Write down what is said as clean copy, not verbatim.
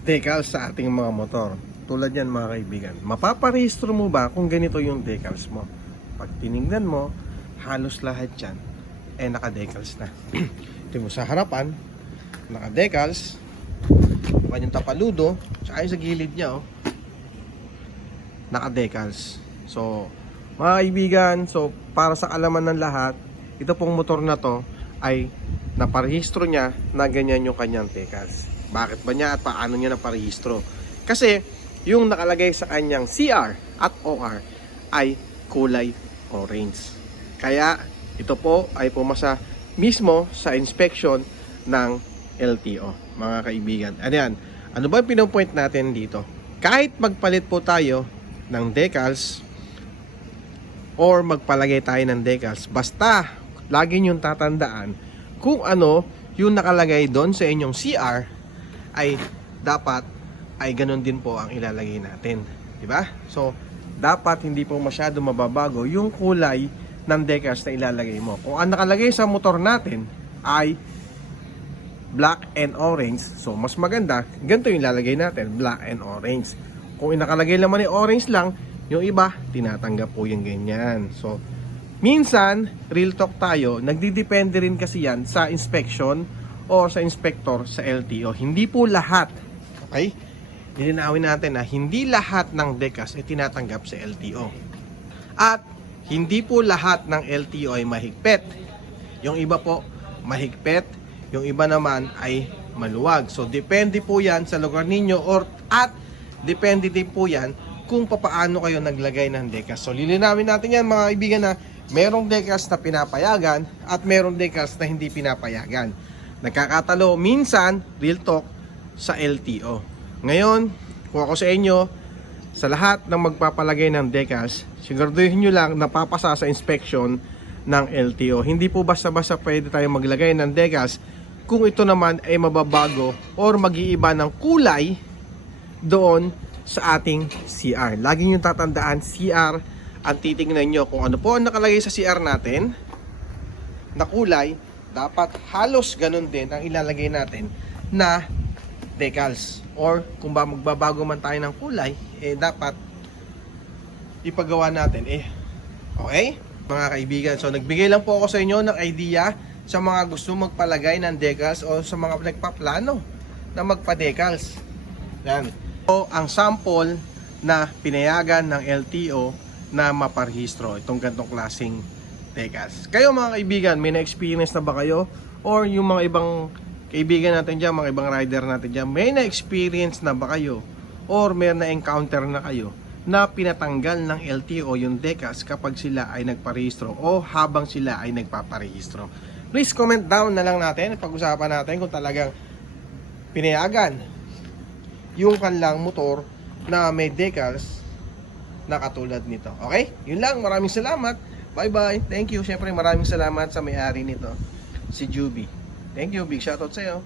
decals sa ating mga motor. Tulad yan mga kaibigan. Mapaparehistro mo ba kung ganito yung decals mo? Pag tinignan mo, halos lahat yan naka-decals na. Ito mo sa harapan, naka-decals. Kanyang tapaludo, tsaka yung sa gilid niya, naka-decals. So, mga kaibigan, so para sa alaman ng lahat, ito pong motor na to ay naparehistro niya na ganyan yung kanyang decals. Bakit ba niya at paano niya naparehistro? Kasi yung nakalagay sa kanyang CR at OR ay kulay orange. Kaya ito po ay pumasa mismo sa inspection ng LTO, mga kaibigan. Ano ba yung pinopoint natin dito? Kahit magpalit po tayo ng decals or magpalagay tayo ng decals, basta lagi niyong tatandaan kung ano yung nakalagay doon sa inyong CR ay dapat ay ganun din po ang ilalagay natin, di ba? So dapat hindi po masyado mababago yung kulay ng decals na ilalagay mo. Kung ang nakalagay sa motor natin ay black and orange, so mas maganda ganito yung ilalagay natin, black and orange. Kung nakalagay naman ni orange lang, yung iba tinatanggap po yung ganyan. So minsan, real talk tayo, nagdidepende rin kasi yan sa inspection o sa inspector sa LTO. Hindi po lahat, okay? Nilinawin natin na hindi lahat ng decals ay tinatanggap sa LTO. At hindi po lahat ng LTO ay mahigpit. Yung iba po mahigpit, yung iba naman ay maluwag. So depende po yan sa lugar ninyo at depende din po yan kung papaano kayo naglagay ng decals. So lilinawin natin yan mga kaibigan na merong decals na pinapayagan at merong decals na hindi pinapayagan. Nagkakatalo minsan, real talk, sa LTO. Ngayon, kung ako sa inyo, sa lahat ng magpapalagay ng decals, siguraduhin nyo lang napapasa sa inspection ng LTO. Hindi po basta-basta pwede tayo maglagay ng decals kung ito naman ay mababago or mag-iiba ng kulay doon sa ating CR. Lagi nyo tatandaan, CR ang titingnan nyo kung ano po ang nakalagay sa CR natin na kulay, dapat halos ganun din ang ilalagay natin na decals. Or kung ba magbabago man tayo ng kulay, dapat ipagawa natin okay mga kaibigan. So nagbigay lang po ako sa inyo ng idea sa mga gusto magpalagay ng decals o sa mga nagpaplano na magpa-decals. Yan. So ang sample na pinayagan ng LTO na maparehistro itong ganitong klaseng decals. Kayo mga kaibigan, may na-experience na ba kayo? Or yung mga ibang kaibigan natin dyan, mga ibang rider natin dyan, may na-experience na ba kayo? Or may na-encounter na kayo na pinatanggal ng LTO yung decals kapag sila ay nagparehistro o habang sila ay nagpaparehistro? Please comment down na lang natin, pag-usapan natin kung talagang pinayagan yung kanilang motor na may decals na katulad nito. Okay? Yun lang, maraming salamat. Bye bye. Thank you. Syempre maraming salamat sa may-ari nito, si Juby. Thank you. Big shoutout sa iyo.